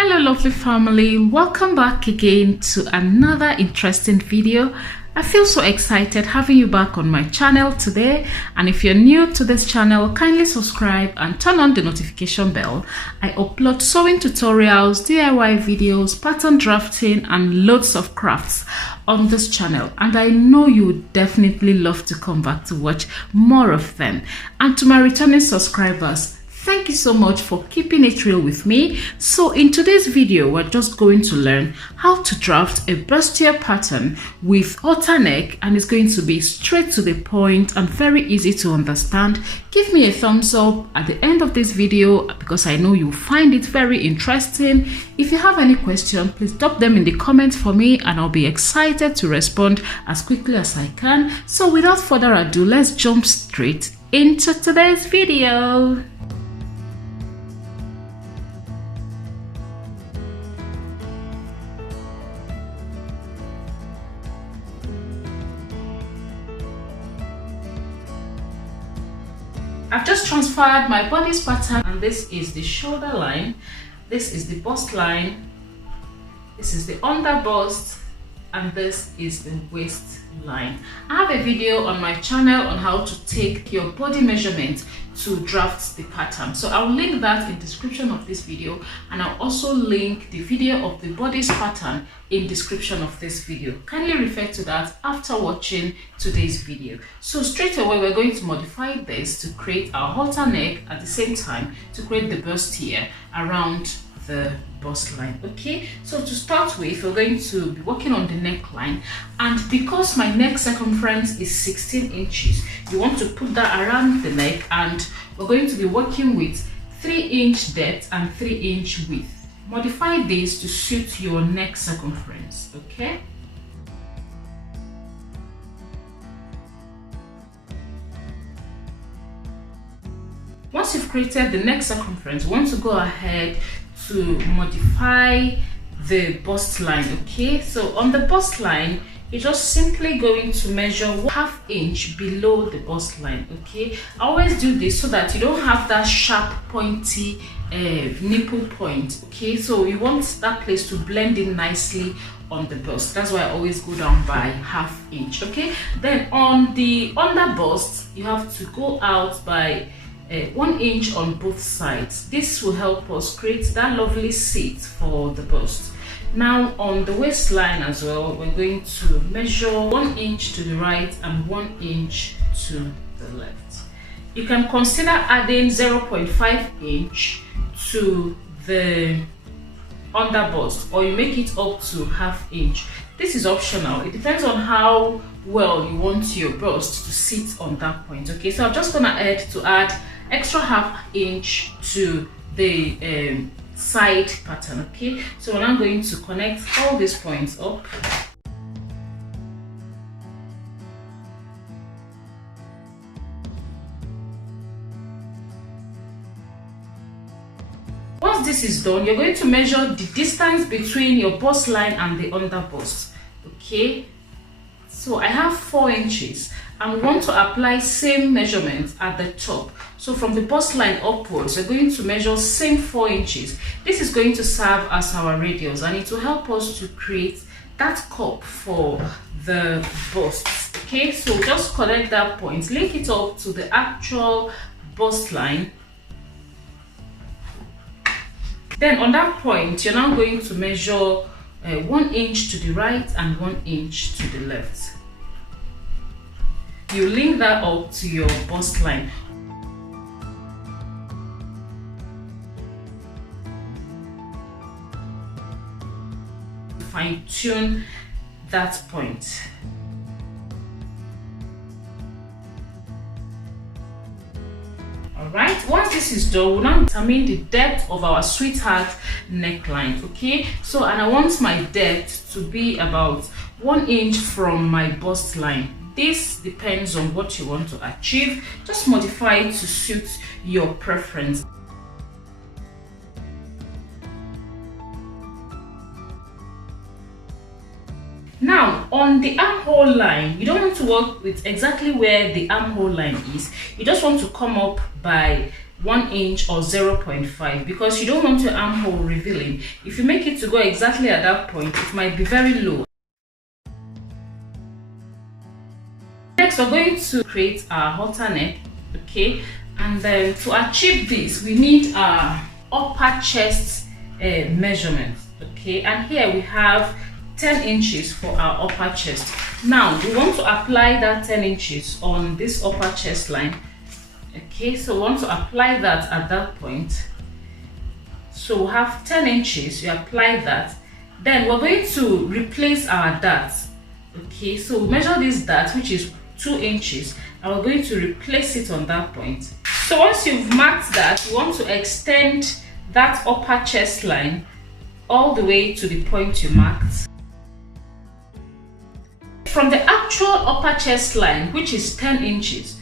Hello lovely family, welcome back again to another interesting video. I feel so excited having you back on my channel today, and if you're new to this channel, kindly subscribe and turn on the notification bell. I upload sewing tutorials, DIY videos, pattern drafting and loads of crafts on this channel, and I know you would definitely love to come back to watch more of them. And to my returning subscribers, thank you so much for keeping it real with me. So in today's video, we're just going to learn how to draft a bustier pattern with halter neck, and it's going to be straight to the point and very easy to understand. Give me a thumbs up at the end of this video because I know you'll find it very interesting. If you have any questions, please drop them in the comments for me and I'll be excited to respond as quickly as I can. So without further ado, let's jump straight into today's video. I've just transferred my bodice pattern, and this is the shoulder line, this is the bust line, this is the under bust, and this is the waist line. I have a video on my channel on how to take your body measurement to draft the pattern, so I'll link that in the description of this video, and I'll also link the video of the bodice pattern in description of this video. Kindly refer to that after watching today's video. So straight away we're going to modify this to create our halter neck, at the same time to create the bustier around the bust line. Okay, so to start with, we're going to be working on the neckline, and because my neck circumference is 16 inches, you want to put that around the neck, and we're going to be working with 3-inch depth and 3-inch width. Modify this to suit your neck circumference. Okay, once you've created the neck circumference, you want to go ahead to modify the bust line. Okay, so on the bust line, you're just simply going to measure 1/2 inch below the bust line. Okay, I always do this so that you don't have that sharp pointy nipple point. Okay, so you want that place to blend in nicely on the bust. That's why I always go down by 1/2 inch. Okay, then on the under bust, you have to go out by 1 inch on both sides. This will help us create that lovely seat for the bust. Now on the waistline as well, we're going to measure 1 inch to the right and 1 inch to the left. You can consider adding 0.5 inch to the under bust, or you make it up to 1/2 inch. This is optional. It depends on how well you want your bust to sit on that point. Okay, so I'm just gonna add extra 1/2 inch to the side pattern. Okay, so we're now going to connect all these points up. Once this is done, you're going to measure the distance between your bust line and the under bust. Okay, so I have 4 inches and we want to apply same measurement at the top. So from the bust line upwards, we're going to measure same 4 inches. This is going to serve as our radius, and it will help us to create that cup for the bust. Okay, so just connect that point, link it up to the actual bust line. Then on that point, you're now going to measure 1 inch to the right and 1 inch to the left. You link that up to your bust line. Fine tune that point. Alright, once this is done, we'll now determine the depth of our sweetheart neckline. Okay, so and I want my depth to be about 1 inch from my bust line. This depends on what you want to achieve. Just modify it to suit your preference. Now on the armhole line, you don't want to work with exactly where the armhole line is. You just want to come up by 1 inch or 0.5, because you don't want your armhole revealing. If you make it to go exactly at that point, it might be very low. Next, we're going to create our halter neck, okay? And then to achieve this, we need our upper chest measurement, okay? And here we have 10 inches for our upper chest. Now we want to apply that 10 inches on this upper chest line, okay? So we want to apply that at that point. So we have 10 inches, you apply that. Then we're going to replace our dart, okay? So we measure this dart, which is 2 inches, and we're going to replace it on that point. So once you've marked that, you want to extend that upper chest line all the way to the point you marked. From the actual upper chest line, which is 10 inches,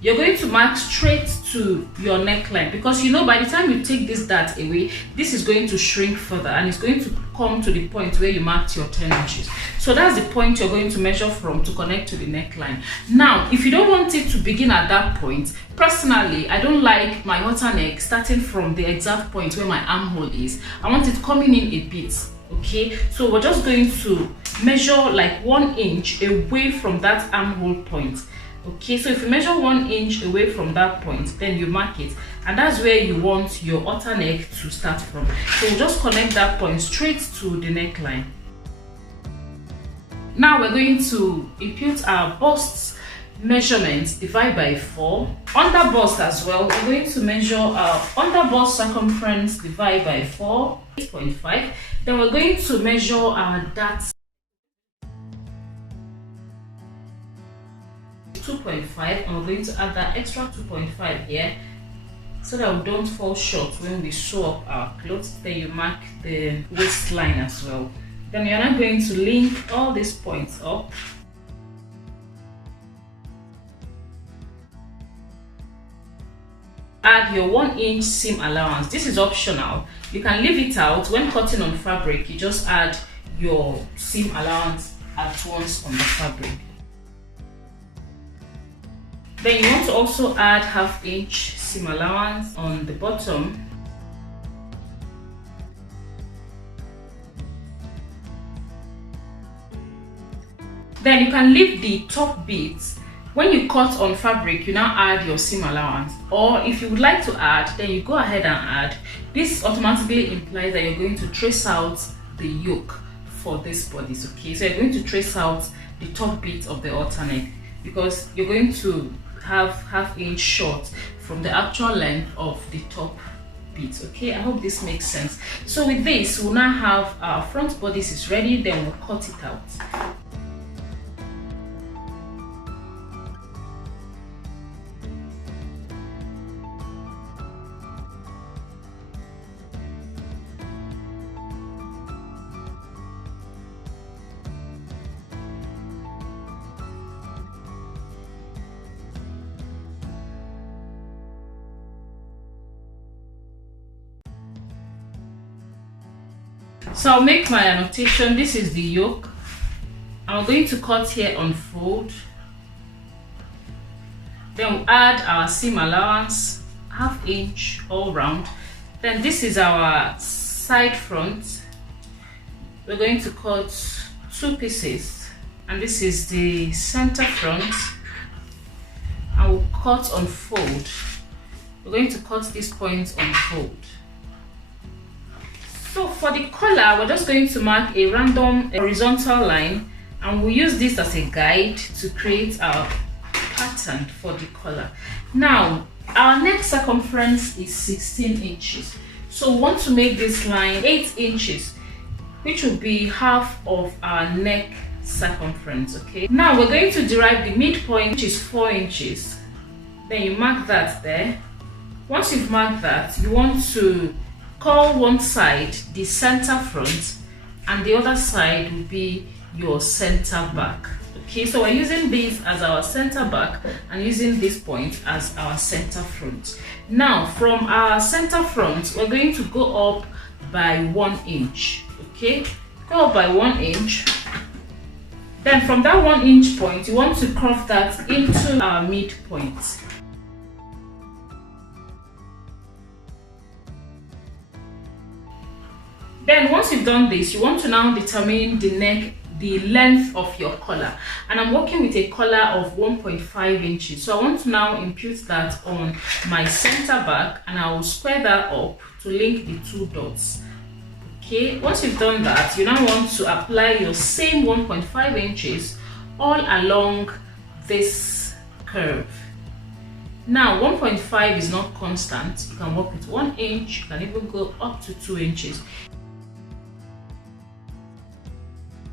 you're going to mark straight to your neckline, because you know by the time you take this dart away, this is going to shrink further and it's going to come to the point where you marked your 10 inches. So that's the point you're going to measure from to connect to the neckline. Now, if you don't want it to begin at that point, personally, I don't like my halter neck starting from the exact point where my armhole is. I want it coming in a bit, okay? So we're just going to measure like 1 inch away from that armhole point. Okay, so if you measure 1 inch away from that point, then you mark it, and that's where you want your halter neck to start from. So we'll just connect that point straight to the neckline. Now we're going to impute our bust measurements, divide by 4. Under bust as well, we're going to measure our under bust circumference, divide by 4, 8.5. Then we're going to measure our dart 2.5, and we're going to add that extra 2.5 here so that we don't fall short when we sew up our clothes. Then you mark the waistline as well. Then you're now going to link all these points up. Add your 1 inch seam allowance. This is optional. You can leave it out. When cutting on fabric, you just add your seam allowance at once on the fabric. Then you want to also add 1/2 inch seam allowance on the bottom. Then you can leave the top bits. When you cut on fabric, you now add your seam allowance. Or if you would like to add, then you go ahead and add. This automatically implies that you're going to trace out the yoke for this bodice, okay? So you're going to trace out the top bit of the halter neck, because you're going to have 1/2 inch short from the actual length of the top bit, okay? I hope this makes sense. So with this, we'll now have our front bodice is ready, then we'll cut it out. So I'll make my annotation. This is the yoke. I'm going to cut here on fold. Then we'll add our seam allowance, 1/2 inch all round. Then this is our side front. We're going to cut 2 pieces, and this is the center front. I will cut on fold. We're going to cut this point on fold. So for the collar, we're just going to mark a random horizontal line, and we'll use this as a guide to create our pattern for the collar. Now, our neck circumference is 16 inches. So we want to make this line 8 inches, which will be half of our neck circumference, okay? Now we're going to derive the midpoint, which is 4 inches. Then you mark that there. Once you've marked that, you want to call one side the center front, and the other side will be your center back, okay? So we're using this as our center back and using this point as our center front. Now from our center front, we're going to go up by 1 inch, okay? Go up by 1 inch. Then from that 1 inch point, you want to curve that into our midpoint. Then once you've done this, you want to now determine the length of your collar, and I'm working with a collar of 1.5 inches. So I want to now impute that on my center back, and I will square that up to link the two dots. Okay, once you've done that, you now want to apply your same 1.5 inches all along this curve. Now 1.5 is not constant. You can work with 1 inch, you can even go up to 2 inches.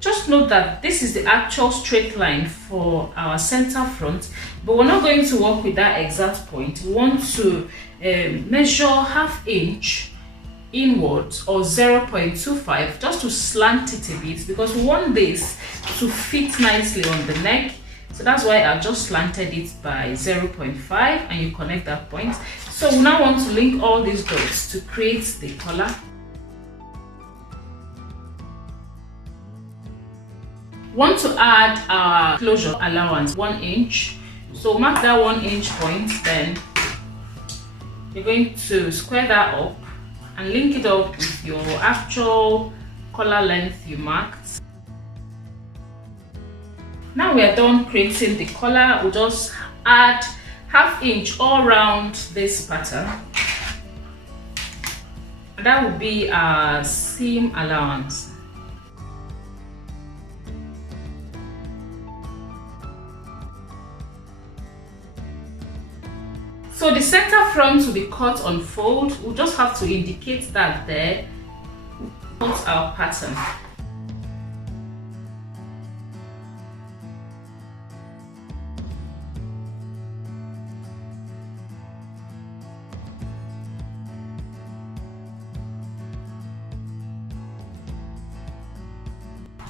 Just note that this is the actual straight line for our center front, but we're not going to work with that exact point. We want to measure ½ inch inwards or 0.25 just to slant it a bit, because we want this to fit nicely on the neck. So that's why I've just slanted it by 0.5, and you connect that point. So we now want to link all these dots to create the collar. Want to add our closure allowance 1 inch. So mark that 1 inch point, then you're going to square that up and link it up with your actual collar length you marked. Now we are done creating the collar. We'll just add ½ inch all around this pattern. And that will be our seam allowance. So the center front will be cut on fold. We'll just have to indicate that there. Cut our pattern.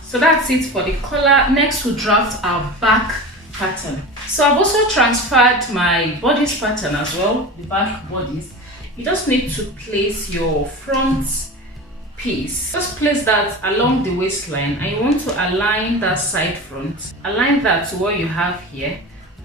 So that's it for the collar. Next we'll draft our back pattern. So I've also transferred my bodice pattern as well, the back bodice. You just need to place your front piece. Just place that along the waistline, and you want to align that side front. Align that to what you have here.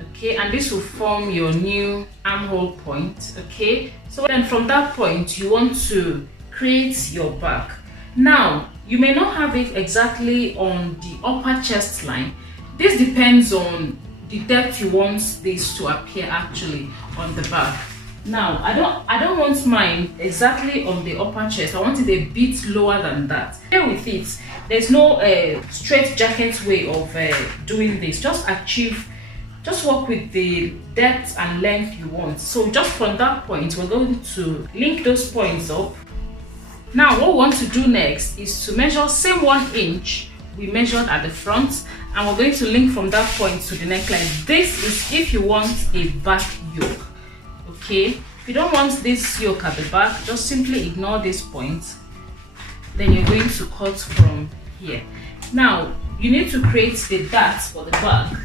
Okay, and this will form your new armhole point. Okay, so then from that point you want to create your back. Now you may not have it exactly on the upper chest line. This depends on the depth you want this to appear actually on the back. Now I don't want mine exactly on the upper chest. I want it a bit lower than that. Here with it, there's no straight jacket way of doing this. Just work with the depth and length you want. So just from that point, we're going to link those points up. Now what we want to do next is to measure same 1 inch we measured at the front, and we're going to link from that point to the neckline. This is if you want a back yoke. Okay, if you don't want this yoke at the back, just simply ignore this point. Then you're going to cut from here. Now you need to create the dart for the back.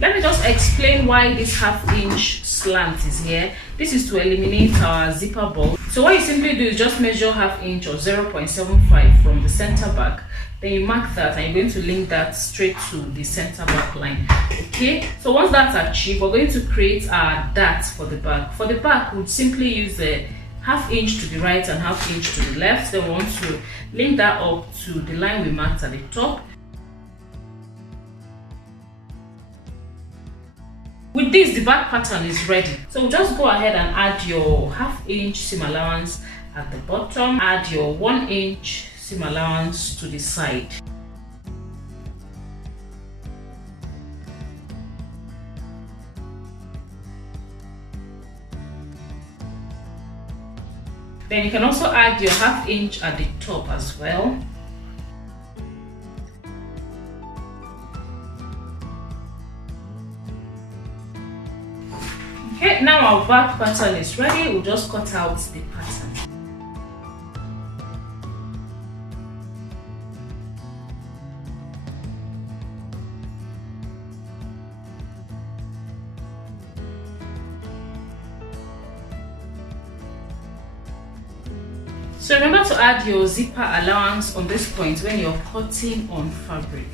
Let me just explain why this ½ inch slant is here. This is to eliminate our zipper ball. So what you simply do is just measure ½ inch or 0.75 from the center back. Then you mark that, and you're going to link that straight to the center back line. Okay, so once that's achieved, we're going to create our dart for the back. For the back, we'll simply use a ½ inch to the right and ½ inch to the left. Then we want to link that up to the line we marked at the top. With this, the back pattern is ready. So just go ahead and add your ½ inch seam allowance at the bottom. Add your 1 inch seam allowance to the side. Then you can also add your ½ inch at the top as well. Okay, now our back pattern is ready. We'll just cut out the pattern. So remember to add your zipper allowance on this point when you're cutting on fabric.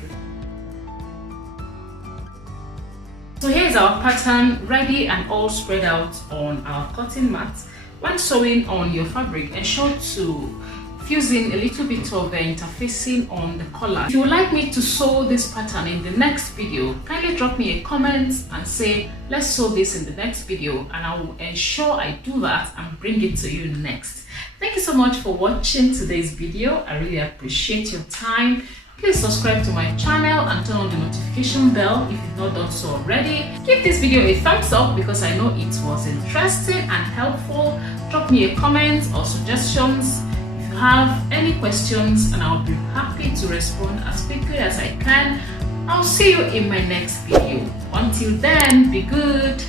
So here's our pattern ready and all spread out on our cutting mat. When sewing on your fabric, ensure to fusing a little bit of interfacing on the collar. If you would like me to sew this pattern in the next video, kindly drop me a comment and say let's sew this in the next video, and I will ensure I do that and bring it to you next. Thank you so much for watching today's video. I really appreciate your time. Please subscribe to my channel and turn on the notification bell if you've not done so already. Give this video a thumbs up because I know it was interesting and helpful. Drop me a comment or suggestions if you have any questions, and I'll be happy to respond as quickly as I can. I'll see you in my next video. Until then, be good.